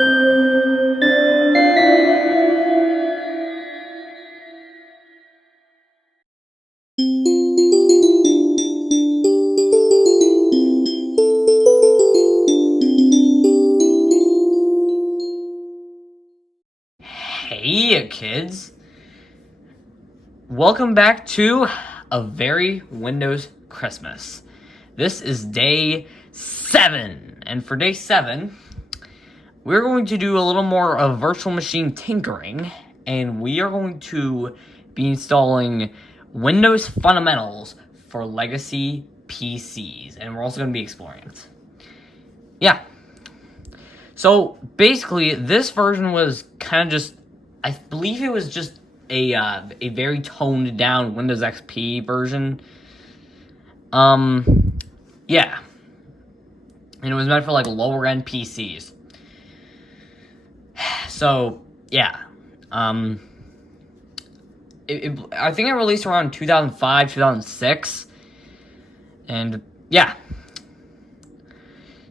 Hey kids, welcome back to a very Windows Christmas. This is day 7, and for day 7, we're going to do a little more of virtual machine tinkering, and we are going to be installing Windows fundamentals for Legacy PCs, and we're also going to be exploring it. Yeah. So basically, this version was kind of just, I believe it was just a very toned down Windows XP version. Yeah. And it was meant for like lower end PCs. So, yeah. I think it released around 2005, 2006. And yeah.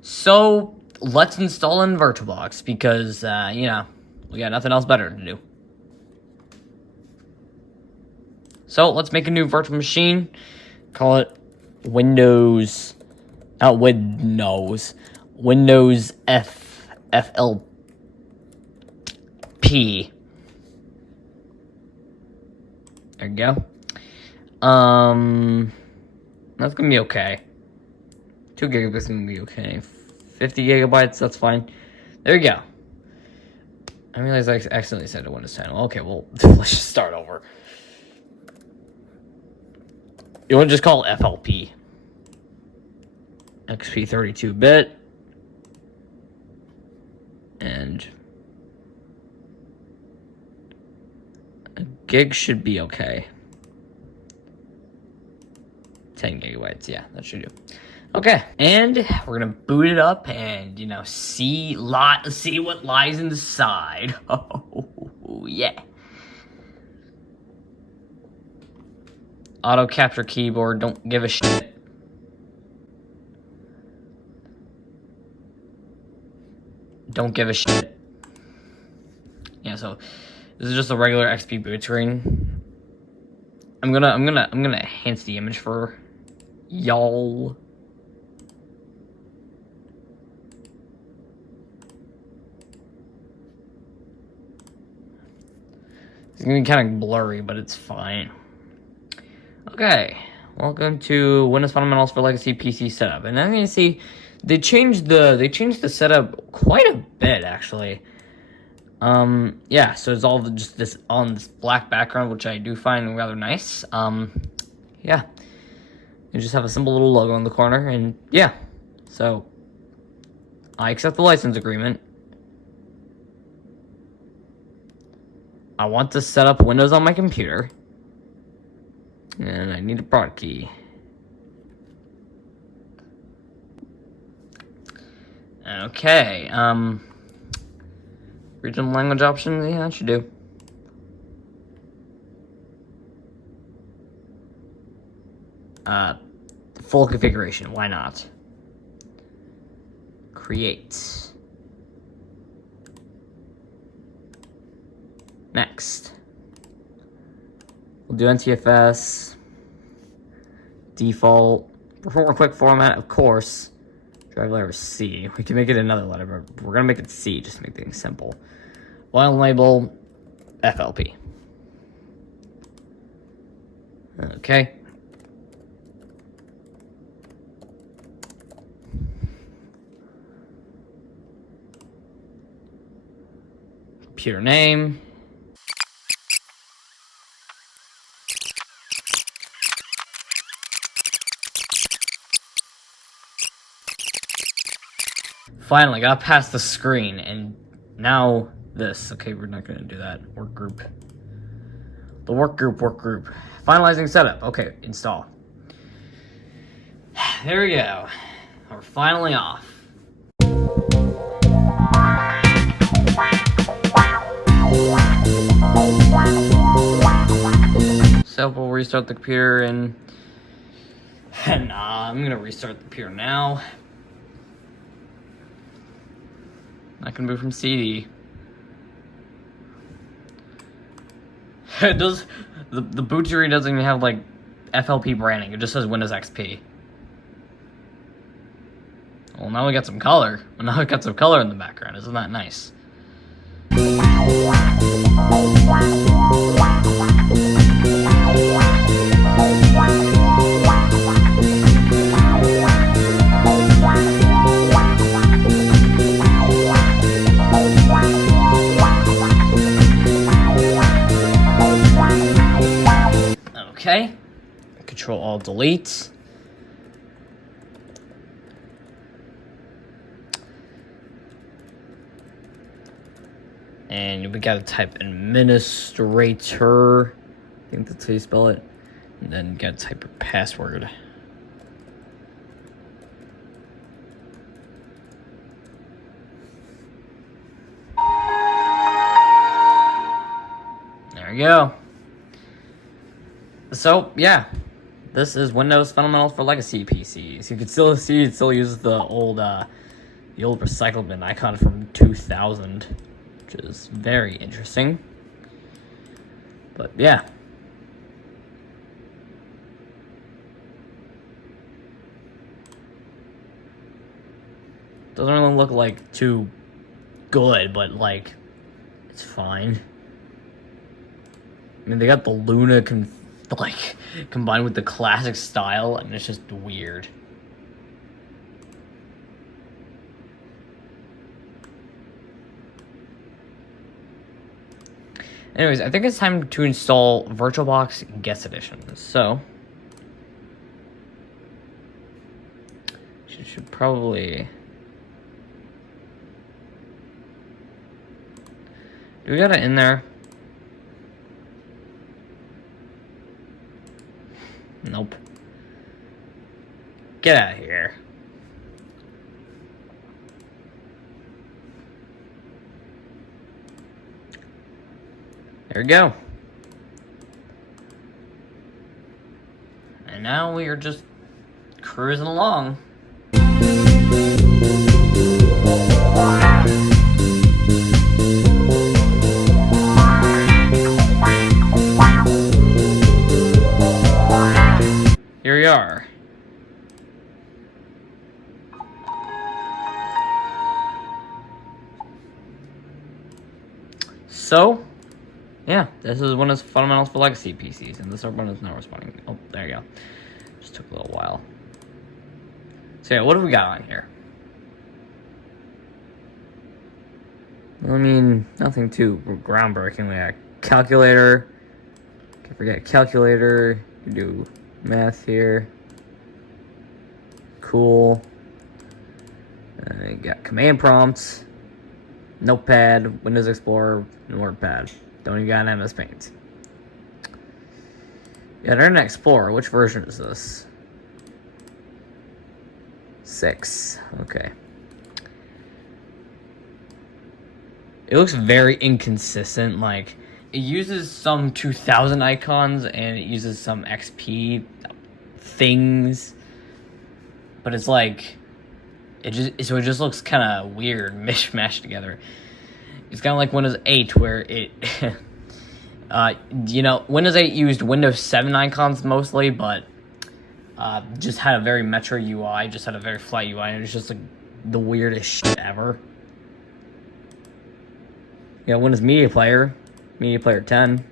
So, let's install in VirtualBox because, you know, we got nothing else better to do. So let's make a new virtual machine. Call it Windows, not Windows, Windows FLP. There you go. That's gonna be okay. 2 gigabytes is gonna be okay. 50 gigabytes, that's fine. There you go. I realized I accidentally said it Windows 10. Okay, well, let's just start over. You want to just call it FLP. XP 32-bit. And a gig should be okay. 10 gigabytes, yeah, that should do. Okay, and we're gonna boot it up and, you know, see what lies inside. Oh, yeah. Auto capture keyboard, don't give a shit. Don't give a shit. Yeah, so this is just a regular XP boot screen. I'm gonna enhance the image for y'all. It's gonna be kind of blurry, but it's fine. Okay, welcome to Windows Fundamentals for Legacy PC Setup. And I'm gonna see they changed the setup quite a bit actually. Yeah, so it's all just this on this black background, which I do find rather nice. Yeah, you just have a simple little logo in the corner, and yeah, so I accept the license agreement. I want to set up Windows on my computer. And I need a product key. Okay, regional language options, yeah, that should do. Full configuration, why not? Create. Next. We'll do NTFS. Default. Perform a quick format, of course. Drive letter C. We can make it another letter, but we're gonna make it C just to make things simple. File label FLP. Okay. Computer name. Finally, got past the screen, and now this. Okay, we're not gonna do that. Work group. The work group. Finalizing setup. Okay, install. There we go. We're finally off. So we'll restart the computer and nah, I'm gonna restart the computer now. Not gonna move from CD. It does. The boot tree doesn't even have like FLP branding. It just says Windows XP. Well, now we got some color. Well, now we got some color in the background. Isn't that nice? Okay. Control Alt Delete. And we gotta type administrator. I think that's how you spell it. And then gotta type your password. There we go. So, yeah. This is Windows Fundamentals for Legacy PCs. You can still see it still uses the old recycle bin icon from 2000. Which is very interesting. But yeah. Doesn't really look like too good, but like it's fine. I mean, they got the Luna combined with the classic style, and it's just weird. Anyways, I think it's time to install VirtualBox Guest Edition. So, should probably. Do we got it in there? Nope. Get out of here. There we go. And now we are just cruising along. Here we are. So, yeah, this is Windows Fundamentals for Legacy PCs, and the server button is not responding. Oh, there you go. Just took a little while. So yeah, what have we got on here? I mean, nothing too groundbreaking. We got calculator. Can't forget calculator. You do math here. Cool. You got command prompts, Notepad, Windows Explorer, and WordPad. Don't even got an MS Paint. Yeah, Internet Explorer. Which version is this? 6. Okay. It looks very inconsistent. Like, it uses some 2000 icons and it uses some XP things, but it's like it just looks kind of weird, mishmashed together. It's kind of like Windows 8, where it, Windows 8 used Windows 7 icons mostly, but just had a very Metro UI, just had a very flat UI, and it was just like the weirdest shit ever. Yeah, Windows Media Player 10.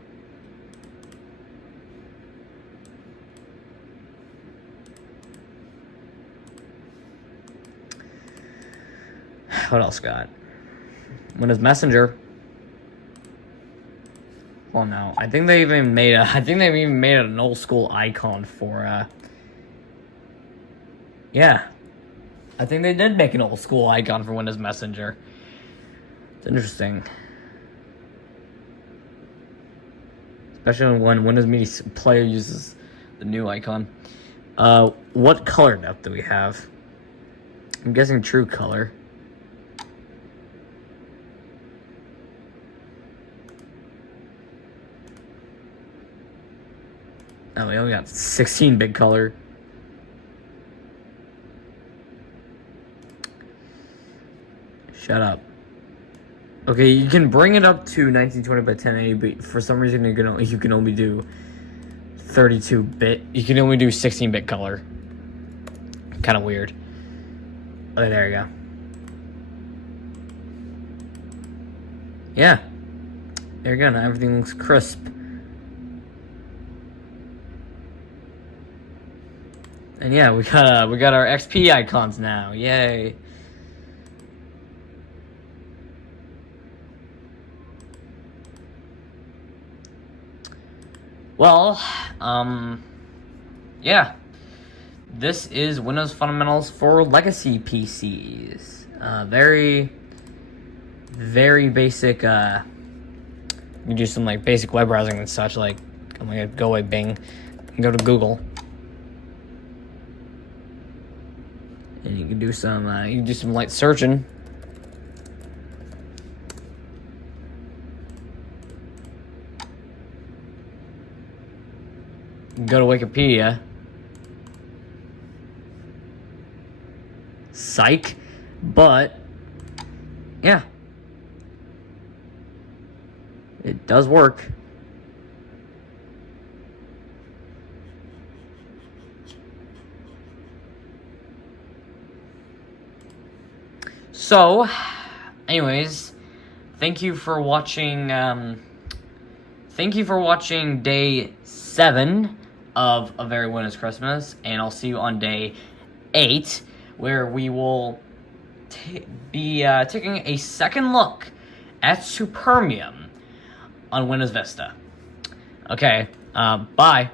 What else got? Windows Messenger. Well, no, I think they even made an old school icon for. Yeah, I think they did make an old school icon for Windows Messenger. It's interesting, especially when Windows Media Player uses the new icon. What color depth do we have? I'm guessing true color. Oh, we only got 16 big color. Shut up. Okay, you can bring it up to 1920 by 1080, but for some reason you can only do 32-bit. You can only do 16-bit color. Kind of weird. Okay, there you go. Yeah. There you go. Now everything looks crisp. And yeah, we got our XP icons now. Yay. Well, yeah. This is Windows Fundamentals for Legacy PCs. Very basic. You do some like basic web browsing and such. Like, I'm gonna go away Bing, and go to Google, and you can do some light searching. Go to Wikipedia. Psych. But, yeah. It does work. So, anyways, thank you for watching, day 7 of A Very Windows Christmas, and I'll see you on day 8, where we will be taking a second look at Supermium on Windows Vista. Okay, bye.